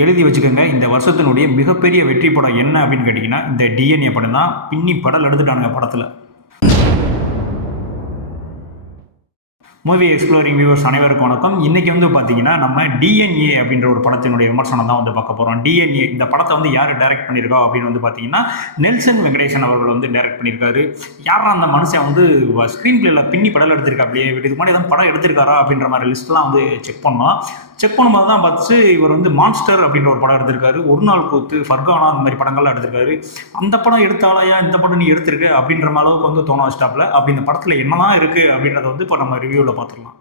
எழுதி வச்சுக்கோங்க. இந்த வருஷத்தினுடைய மிகப்பெரிய வெற்றி படம் என்ன அப்படின்னு கேட்டிங்கன்னா, இந்த டிஎன்ஏ படம் தான். பின்னி படம் எடுத்துட்டானுங்க படத்தில். மூவி எக்ஸ்ப்ளோரிங் வியூவர்ஸ் அனைவருக்கும் வணக்கம். இன்றைக்கி வந்து பார்த்தீங்கன்னா நம்ம டிஎன்ஏ அப்படின்ற ஒரு படத்தினுடைய விமர்சனம் தான் வந்து பார்க்க போகிறோம். டிஎன்ஏ இந்த படத்தை வந்து யார் டைரக்ட் பண்ணியிருக்கா அப்படின்னு வந்து பார்த்தீங்கன்னா நெல்சன் வெங்கடேசன் அவர்கள் வந்து டைரக்ட் பண்ணியிருக்காரு. யாரா அந்த மனுஷன் வந்து ஸ்க்ரீன் பிளேயில் பின்னி படம் எடுத்திருக்கா, அப்படியே இதுக்கு முன்னாடி எதாவது படம் எடுத்திருக்காரா அப்படின்ற மாதிரி லிஸ்ட்லாம் வந்து செக் பண்ணும்போது தான் பார்த்து இவர் வந்து மான்ஸ்டர் அப்படின்ற ஒரு படம் எடுத்திருக்காரு. ஒரு நாள் கூத்து, ஃபர்கானா அந்த மாதிரி படங்கள்லாம் எடுத்திருக்காரு. அந்த படம் எடுத்தாலையா இந்த படம் நீ எடுத்திருக்க அப்படின்ற அளவுக்கு வந்து தோண வச்சிட்டாப்ல. அப்படி இந்த படத்தில் என்னதான் இருக்குது அப்படின்றத வந்து இப்போ நம்ம ரிவ்யூவில் பார்த்துடலாம்.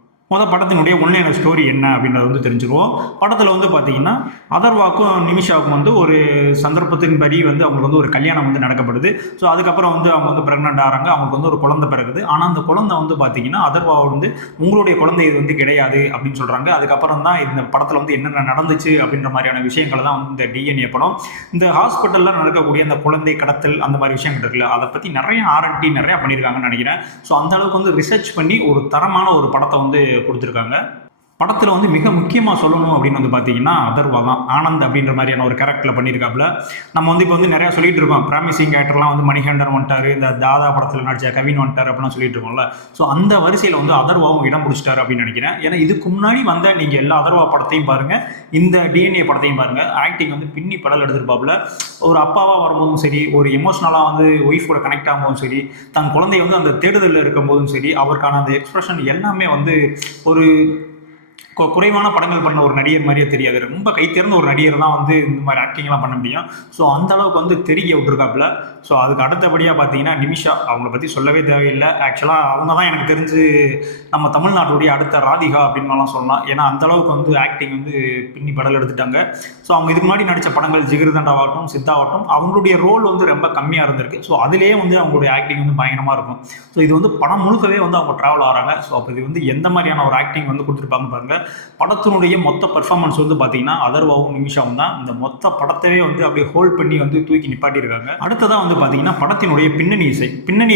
படத்தினுடைய உண்மையான ஸ்டோரி என்ன அப்படின்றத வந்து தெரிஞ்சுருவோம். படத்தில் வந்து பார்த்தீங்கன்னா அதர்வாக்கும் நிமிஷாவுக்கும் வந்து ஒரு சந்தர்ப்பத்தின்படி வந்து அவங்களுக்கு வந்து ஒரு கல்யாணம் வந்து நடக்கப்படுது. ஸோ அதுக்கப்புறம் வந்து அவங்க வந்து ப்ரெக்னென்ட் ஆகிறாங்க. அவங்களுக்கு வந்து ஒரு குழந்தை பிறகுது. ஆனால் அந்த குழந்தை வந்து பார்த்தீங்கன்னா அதர்வாவை வந்து உங்களுடைய குழந்தை இது வந்து கிடையாது அப்படின்னு சொல்கிறாங்க. அதுக்கப்புறம் தான் இந்த படத்தில் வந்து என்னென்ன நடந்துச்சு அப்படின்ற மாதிரியான விஷயங்கள் தான் வந்து இந்த டிஎன்ஏ படம். இந்த ஹாஸ்பிட்டலில் நடக்கக்கூடிய அந்த குழந்தை கடத்தல் அந்த மாதிரி விஷயங்கள் இருக்குல்ல, அதை பற்றி நிறைய ஆர்என்டி நிறையா பண்ணியிருக்காங்கன்னு நினைக்கிறேன். ஸோ அந்த அளவுக்கு வந்து ரிசர்ச் பண்ணி ஒரு தரமான ஒரு படத்தை வந்து கொடுத்துருக்காங்க. படத்தில் வந்து மிக முக்கியமாக சொல்லணும் அப்படின்னு வந்து பார்த்தீங்கன்னா அதர்வா தான். ஆனந்த் அப்படின்ற மாதிரியான ஒரு கேரக்டரில் பண்ணியிருக்காப்புல. நம்ம வந்து இப்போ வந்து நிறையா சொல்லிட்டு இருக்கோம், ப்ராமிசிங் ஆக்டர்லாம் வந்து மணிகண்டன் வந்துட்டார், இந்த தாதா படத்தில் நடிச்ச கவின் வந்துட்டார் அப்படிலாம் சொல்லிட்டு இருக்கோம்ல. ஸோ அந்த வரிசையில் வந்து அதர்வாவும் இடம் பிடிச்சிட்டாரு அப்படின்னு நினைக்கிறேன். ஏன்னா இதுக்கு முன்னாடி வந்த நீங்கள் எல்லா அதர்வா படத்தையும் பாருங்கள், இந்த டிஎன்ஏ படத்தையும் பாருங்கள். ஆக்டிங் வந்து பின்னி படல் எடுத்திருப்பாப்புல. ஒரு அப்பாவாக வரும்போதும் சரி, ஒரு எமோஷ்னலாக வந்து ஒய்ஃபோட கனெக்ட் ஆகும்போதும் சரி, தன் குழந்தைய வந்து அந்த தேடுதலில் இருக்கும்போதும் சரி, அவருக்கான அந்த எக்ஸ்பிரஷன் எல்லாமே வந்து ஒரு குறைவான படங்கள் பண்ண ஒரு நடிகர் மாதிரியே தெரியாது. ரொம்ப கைத்தேர்ந்த ஒரு நடிகர் தான் வந்து இந்த மாதிரி ஆக்டிங்லாம் பண்ண முடியும். ஸோ அந்த அளவுக்கு வந்து தெரிய விட்டுருக்காப்புல. ஸோ அதுக்கு அடுத்தபடியாக பார்த்தீங்கன்னா நிமிஷா, அவங்கள பற்றி சொல்லவே தேவையில்லை. ஆக்சுவலாக அவங்க தான் எனக்கு தெரிஞ்சு நம்ம தமிழ்நாட்டுடைய அடுத்த ராதிகா அப்படின்லாம் சொல்லலாம். ஏன்னா அந்த அளவுக்கு வந்து ஆக்டிங் வந்து பின்னி படல் எடுத்துட்டாங்க. ஸோ அவங்க இதுக்கு முன்னாடி நடித்த படங்கள் ஜிகிர்தண்டாவாகட்டும் சித்தாகட்டும் அவங்களுடைய ரோல் வந்து ரொம்ப கம்மியாக இருந்திருக்கு. ஸோ அதிலேயே வந்து அவங்களுடைய ஆக்டிங் வந்து பயங்கரமாக இருக்கும். ஸோ இது வந்து படம் முழுக்கவே வந்து அவங்க ட்ராவல் ஆகிறாங்க. ஸோ அப்போ இது வந்து எந்த மாதிரியான ஒரு ஆக்டிங் வந்து கொடுத்துருப்பாங்க பாருங்க. படத்தினுடைய மொத்த பெர்ஃபார்மன்ஸ் வந்து பார்த்தீங்கன்னா அதர்வாவும் நிமிஷாவும் தான் இந்த மொத்த படத்தையே வந்து அப்படியே ஹோல்ட் பண்ணி வந்து தூக்கி நிப்பாட்டியிருக்காங்க. அடுத்ததாக வந்து பார்த்தீங்கன்னா படத்தினுடைய பின்னணி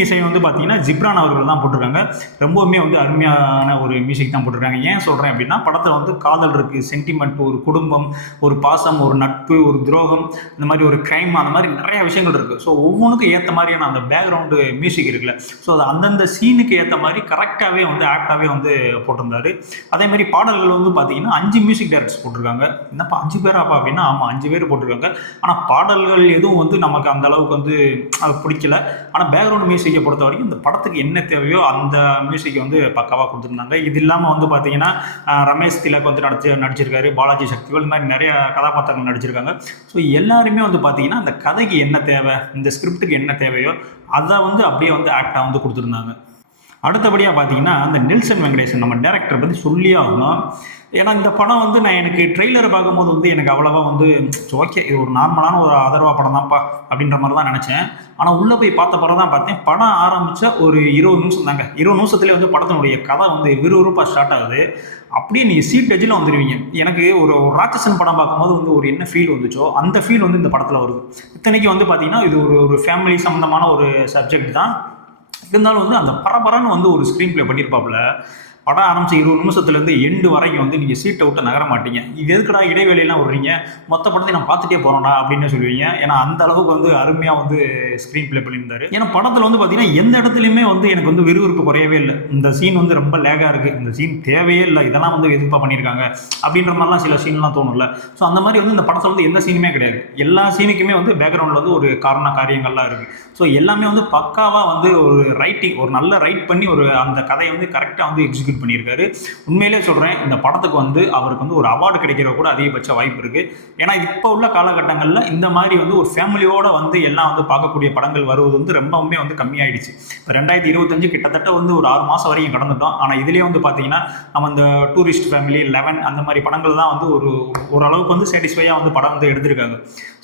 இசை வந்து பார்த்தீங்கன்னா ஜிப்ரான் அவர்கள் தான் போட்டிருக்காங்க. ரொம்பவுமே வந்து அருமையான ஒரு மியூசிக் தான் போட்டிருக்காங்க. ஏன் சொல்கிறேன் அப்படின்னா படத்தில் வந்து காதல் இருக்குது, சென்டிமெண்ட், ஒரு குடும்பம், ஒரு பாசம், ஒரு நட்பு, ஒரு துரோகம், இந்த மாதிரி ஒரு கிரைம், அந்த மாதிரி நிறைய விஷயங்கள் இருக்குது. ஸோ ஒவ்வொன்றுக்கும் ஏற்ற மாதிரியான அந்த பேக்ரவுண்டு மியூசிக் இருக்குல்ல, ஸோ அது அந்தந்த சீனுக்கு ஏற்ற மாதிரி கரெக்டாகவே வந்து ஆக்டாகவே வந்து போட்டிருந்தாரு. அதே மாதிரி பாடல்கள் வந்து பார்த்தீங்கன்னா 5 மியூசிக் டைரக்டர்ஸ் போட்டிருக்காங்க. என்னப்பா 5 பேராப்பா அப்படின்னா, ஆமாம் 5 பேர் போட்டிருக்காங்க. ஆனால் பாடல்கள் எதுவும் வந்து நமக்கு அந்த அளவுக்கு வந்து அது பிடிக்கல. ஆனால் பேக்ரவுண்ட் மியூசிக்கை பொறுத்த வரைக்கும் இந்த படத்துக்கு என்ன தேவையோ அந்த மியூசிக்கை வந்து பக்காவாக கொடுத்துருந்தாங்க. இது இல்லாமல் வந்து பார்த்தீங்கன்னா ரமேஷ் திலக் வந்து நடிச்சிருக்காரு, பாலாஜி சக்திவேல், இந்த மாதிரி நிறைய கதாபாத்திரங்கள் நடிச்சிருக்காங்க. ஸோ எல்லாருமே வந்து பார்த்தீங்கன்னா அந்த கதைக்கு என்ன தேவை, இந்த ஸ்கிரிப்டுக்கு என்ன தேவையோ அதை வந்து அப்படியே வந்து ஆக்டாக வந்து கொடுத்துருந்தாங்க. அடுத்தபடியாக பார்த்தீங்கன்னா அந்த நெல்சன் வெங்கடேசன் நம்ம டேரக்டரை பற்றி சொல்லியே ஆகணும். ஏன்னா இந்த படம் வந்து நான் எனக்கு ட்ரெய்லரை பார்க்கும்போது வந்து எனக்கு அவ்வளோவா வந்து ஓகே இது ஒரு நார்மலான ஒரு அதர்வா படம் தான்ப்பா அப்படின்ற மாதிரி தான் நினச்சேன். ஆனால் உள்ளே போய் பார்த்த படம் தான் பார்த்தேன். படம் ஆரம்பித்த ஒரு 20 நிமிஷம் தாங்க, 20 நிமிஷத்துலேயே வந்து படத்தினுடைய கதை வந்து விறுவிறுப்பாக ஸ்டார்ட் ஆகுது. அப்படியே நீங்கள் சீட் எஜ்ஜில் வந்துடுவீங்க. எனக்கு ஒரு ராட்சசன் படம் பார்க்கும்போது வந்து ஒரு என்ன ஃபீல் வந்துச்சோ அந்த ஃபீல் வந்து இந்த படத்தில் வருது. இத்தனைக்கு வந்து பார்த்தீங்கன்னா இது ஒரு ஃபேமிலி சம்மந்தமான ஒரு சப்ஜெக்ட் தான். இருந்தாலும் வந்து அந்த பரபரன்னு வந்து ஒரு ஸ்க்ரீன் ப்ளே பண்ணியிருப்பாப்புல. படம் ஆரம்பிச்சு 20 நிமிஷத்துலேருந்து எண்டு வரைக்கும் வந்து நீங்கள் சீட்டை விட்டு நகர மாட்டீங்க. இது எதுக்குடா இடைவேளையெல்லாம் விடுறீங்க, மொத்த படத்தை நான் பார்த்துட்டே போகிறோம்டா அப்படின்னு சொல்லுவீங்க. ஏன்னா அந்த அளவுக்கு வந்து அருமையாக வந்து ஸ்க்ரீன் ப்ளே பண்ணியிருந்தாரு. ஏன்னா படத்தில் வந்து பார்த்தீங்கன்னா எந்த இடத்துலையுமே வந்து எனக்கு வந்து விறுவிறுப்பு குறையவே இல்லை. இந்த சீன் வந்து ரொம்ப லேகாக இருக்குது, இந்த சீன் தேவையே இல்லை, இதெல்லாம் வந்து எதிர்ப்பாக பண்ணியிருக்காங்க அப்படின்ற மாதிரிலாம் சில சீன்லாம் தோணும்ல. ஸோ அந்த மாதிரி வந்து இந்த படத்தில் வந்து எந்த சீனுமே கிடையாது. எல்லா சீனுக்குமே வந்து பேக்ரவுண்டில் வந்து ஒரு காரியங்கள்லாம் இருக்குது. ஸோ எல்லாமே வந்து பக்காவாக வந்து ஒரு ரைட்டிங், ஒரு நல்ல ரைட் பண்ணி ஒரு அந்த கதையை வந்து கரெக்டாக வந்து எக்ஸிக்யூட் பண்ணியிருக்காரு. உண்மையிலே சொல்கிறேன், இந்த படத்துக்கு வந்து அவருக்கு வந்து ஒரு அவார்டு கிடைக்கிற கூட அதிகபட்ச வாய்ப்பு இருக்குது. ஏன்னா இப்போ உள்ள காலகட்டங்களில் இந்த மாதிரி வந்து ஒரு ஃபேமிலியோடு வந்து எல்லாம் வந்து பார்க்கக்கூடிய படங்கள் வருவது வந்து ரொம்பவுமே வந்து கம்மியாயிடுச்சு. இப்போ 2025 கிட்டத்தட்ட வந்து ஒரு 6 மாதம் வரைக்கும் கடந்துட்டோம். ஆனால் இதுலேயே வந்து பார்த்தீங்கன்னா நம்ம இந்த டூரிஸ்ட் ஃபேமிலி 11 அந்த மாதிரி படங்கள் தான் வந்து ஓரளவுக்கு வந்து சாட்டிஸ்ஃபையாக வந்து படம் வந்து எடுத்திருக்காங்க.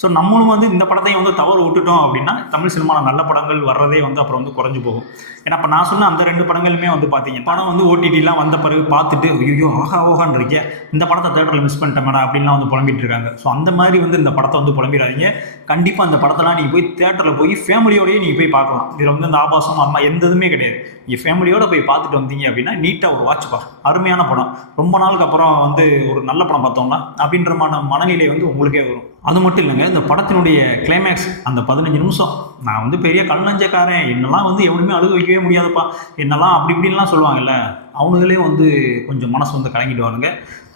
ஸோ நம்மளும் வந்து இந்த படத்தையும் வந்து தவறு விட்டுட்டோம் அப்படின்னா தமிழ் சினிமாவில் நல்ல படங்கள் வர்றதே வந்து அப்புறம் வந்து குறைஞ்சு போகும். ஏன்னா இப்போ நான் சொன்ன அந்த 2 படங்களுமே வந்து பார்த்தீங்க படம் வந்து OTT ஓடிடிலாம் வந்த பிறகு பார்த்துட்டு ஐயோ ஆஹா ஓஹான்னு இருக்கேன், இந்த படத்தை தேட்டரில் மிஸ் பண்ணிட்டேன் மேடம் அப்படின்லாம் வந்து புலம்பிட்டு இருக்காங்க. ஸோ அந்த மாதிரி வந்து இந்த படத்தை வந்து புலம்பிடாதீங்க. கண்டிப்பாக அந்த படத்தெல்லாம் நீங்கள் போய் தேட்டரில் போய் ஃபேமிலியோடய நீங்கள் போய் பார்க்கலாம். இதில் வந்து இந்த ஆபாசம் அம்மா எந்த இதுவுமே கிடையாது. நீங்கள் ஃபேமிலியோட போய் பார்த்துட்டு வந்தீங்க அப்படின்னா நீட்டாக ஒரு வாட்ச்ப்பா, அருமையான படம், ரொம்ப நாளுக்கு அப்புறம் வந்து ஒரு நல்ல படம் பார்த்தோம்னா அப்படின்ற மனநிலை வந்து உங்களுக்கே வரும். அது மட்டும் இல்லைங்க, இந்த படத்தினுடைய கிளைமேக்ஸ் அந்த 15 நிமிஷம், நான் வந்து பெரிய கல்லஞ்சக்காரன், என்னெல்லாம் வந்து எவனுமே அழுக வைக்கவே முடியாதுப்பா, என்னெல்லாம் அப்படி இப்படின்லாம் சொல்லுவாங்கல்ல, அவனுங்களே வந்து கொஞ்சம் மனசு வந்து கலங்கிடுவானுங்க.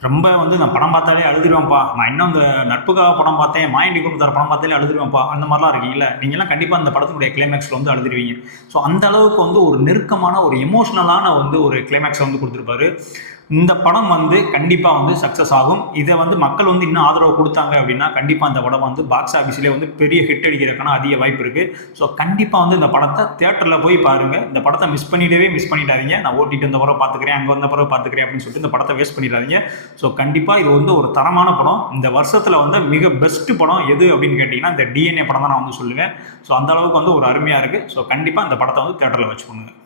ரொம்ப வந்து நான் படம் பார்த்தாலே அழுதுருவேன்ப்பா, நான் இன்னும் இந்த நட்புக்காக படம் பார்த்தேன், மாயண்டி குடும்பத்தார் படம் பார்த்தாலே அழுதுருவேன்ப்பா, அந்த மாதிரிலாம் இருக்கீங்களா, நீங்கள்லாம் கண்டிப்பாக அந்த படத்தினுடைய கிளைமேக்ஸில் வந்து அழுதுருவீங்க. ஸோ அந்த அளவுக்கு வந்து ஒரு நெருக்கமான ஒரு எமோஷ்னலான வந்து ஒரு கிளைமேக்ஸை வந்து கொடுத்துருப்பாரு. இந்த படம் வந்து கண்டிப்பாக வந்து சக்ஸஸ் ஆகும். இதை வந்து மக்கள் வந்து இன்னும் ஆதரவு கொடுத்தாங்க அப்படின்னா கண்டிப்பாக அந்த படம் வந்து பாக்ஸ் ஆஃபீஸ்லேயே வந்து பெரிய ஹிட் அடிக்கிறதுக்கான அதிக வாய்ப்பு இருக்குது. ஸோ கண்டிப்பாக வந்து இந்த படத்தை தேட்டரில் போய் பாருங்கள். இந்த படத்தை மிஸ் பண்ணிடாதீங்க. நான் ஓட்டிட்டு இந்த பிறகு பார்த்துக்கிறேன், அங்கே வந்த பிறகு பார்த்துக்கிறேன் அப்படின்னு சொல்லிட்டு இந்த படத்தை வேஸ்ட் பண்ணிடாதீங்க. ஸோ கண்டிப்பாக இது வந்து ஒரு தரமான படம். இந்த வருஷத்தில் வந்து மிக பெஸ்ட் படம் எது அப்படின்னு கேட்டிங்கன்னா இந்த டிஎன்ஏ படம் தான் நான் வந்து சொல்லுவேன். ஸோ அந்த அளவுக்கு வந்து ஒரு அருமையாக இருக்குது. ஸோ கண்டிப்பாக இந்த படத்தை வந்து தேட்டரில் வச்சு பண்ணுங்கள்.